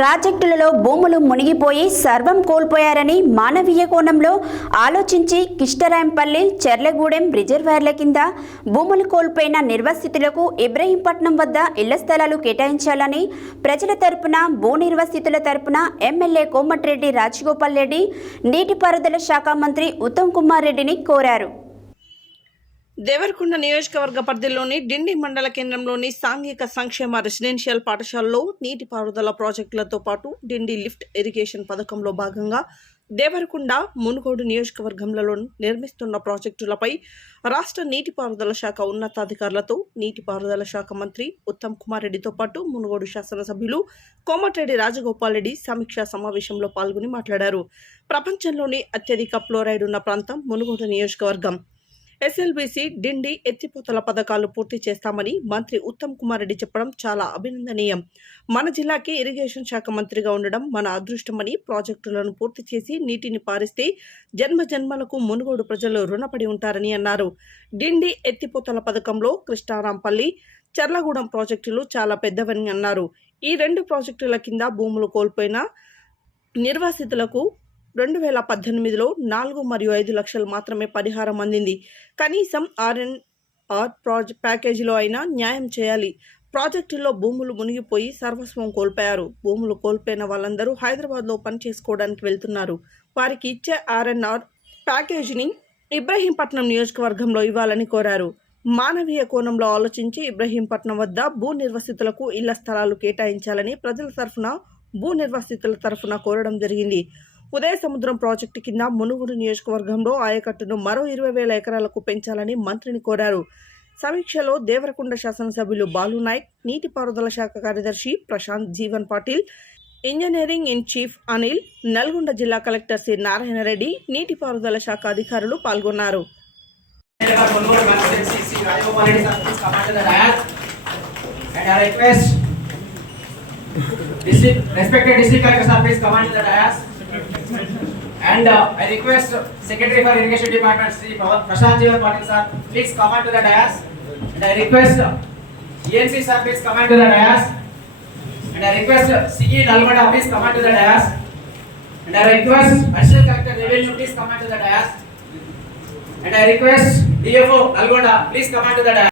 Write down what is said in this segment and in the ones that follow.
ప్రాజెక్టులలో భూములు మునిగిపోయి సర్వం కోల్పోయారని మానవీయ కోణంలో ఆలోచించి కిష్టరాంపల్లి చెర్లగూడెం రిజర్వాయర్ల కింద భూములు కోల్పోయిన నిర్వాసితులకు ఇబ్రహీంపట్నం వద్ద ఇళ్ల స్థలాలు కేటాయించాలని ప్రజల తరపున భూ నిర్వాసితుల తరపున ఎమ్మెల్యే కోమటిరెడ్డి రాజగోపాల్ రెడ్డి నీటిపారుదల శాఖ మంత్రి ఉత్తమ్ కుమార్ రెడ్డిని కోరారు. దేవరకొండ నియోజకవర్గ పరిధిలోని డిండి మండల కేంద్రంలోని సాంఘిక సంక్షేమ రెసిడెన్షియల్ పాఠశాలలో నీటిపారుదల ప్రాజెక్టులతో పాటు డిండి లిఫ్ట్ ఇరిగేషన్ పథకంలో భాగంగా దేవరకొండ మునుగోడు నియోజకవర్గంలో నిర్మిస్తున్న ప్రాజెక్టులపై రాష్ట్ర నీటిపారుదల శాఖ ఉన్నతాధికారులతో నీటిపారుదల శాఖ మంత్రి ఉత్తమ్ కుమార్ రెడ్డితో పాటు మునుగోడు శాసనసభ్యులు కోమటిరెడ్డి రాజగోపాల్ రెడ్డి సమీక్షా సమావేశంలో పాల్గొని మాట్లాడారు. ప్రపంచంలోని అత్యధిక ఫ్లోరైడ్ ఉన్న ప్రాంతం మునుగోడు నియోజకవర్గం. ఎస్ఎల్బీసీ డిండి ఎత్తిపోతల పథకాలు పూర్తి చేస్తామని మంత్రి ఉత్తమ్ కుమార్ రెడ్డి చెప్పడం చాలా అభినందనీయం. మన జిల్లాకి ఇరిగేషన్ శాఖ మంత్రిగా ఉండడం మన అదృష్టమని, ప్రాజెక్టులను పూర్తి చేసి నీటిని పారిస్తే జన్మ జన్మలకు మునుగోడు ప్రజలు రుణపడి ఉంటారని అన్నారు. డిండి ఎత్తిపోతల పథకంలో కృష్ణారాంపల్లి, చెర్లగూడెం ప్రాజెక్టులు చాలా పెద్దవని అన్నారు. ఈ రెండు ప్రాజెక్టుల కింద భూములు కోల్పోయిన నిర్వాసితులకు 2018లో 4 మరియు 5 లక్షలు మాత్రమే పరిహారం అందింది. కనీసం R&R ప్యాకేజీలో అయినా న్యాయం చేయాలి. ప్రాజెక్టుల్లో భూములు మునిగిపోయి సర్వస్వం కోల్పోయారు. భూములు కోల్పోయిన వాళ్ళందరూ హైదరాబాద్లో పని చేసుకోవడానికి వెళ్తున్నారు. వారికి ఇచ్చే R&R ప్యాకేజీని ఇబ్రహీంపట్నం నియోజకవర్గంలో ఇవ్వాలని కోరారు. మానవీయ కోణంలో ఆలోచించి ఇబ్రహీంపట్నం వద్ద భూ నిర్వాసితులకు ఇళ్ల స్థలాలు కేటాయించాలని ప్రజల తరఫున, భూ నిర్వాసితుల తరఫున కోరడం జరిగింది. ఉదయ సముద్రం ప్రాజెక్టు కింద మునుగోడు నియోజకవర్గంలో ఆయకట్టును మరో 20,000 ఎకరాలకు పెంచాలని మంత్రిని కోరారు. సమీక్షలో దేవరకొండ శాసనసభ్యులు బాలునాయక్, నీటిపారుదల శాఖ కార్యదర్శి Prashant Jeevan Patil, engineering in chief Anil, Nalgonda జిల్లా కలెక్టర్ సి నారాయణరెడ్డి, నీటిపారుదల శాఖ అధికారులు పాల్గొన్నారు. And I request Secretary for Irrigation Department Sri Prashant Jeevan Patil sir, please come on to the dais. And I request ENC sir, please come on to the dais. And I request CE Nalgonda, please come on to the dais. And I request Additional Collector Revenue, please come on to the dais. And I request DFO Nalgonda, please come on to the dais.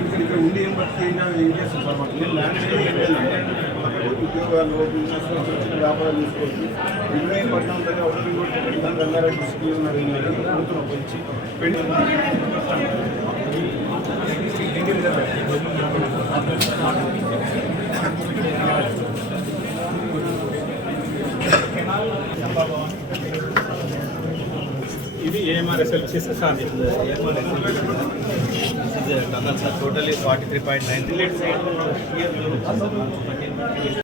ఇక్కడ ఉండి ఏం బతికైనా ఏం చేస్తాం sir, మాకు ఏం land ఉద్యోగాలు, business, చిన్న వ్యాపారాలు తీసుకోవచ్చు. ఇబ్రహీంపట్నం దగ్గర ఒకటి రంగారెడ్డి స్కూల్ ఉన్నారు, ప్రభుత్వం వచ్చి ఇది AMRSL వచ్చేసి సార్ totally 43.9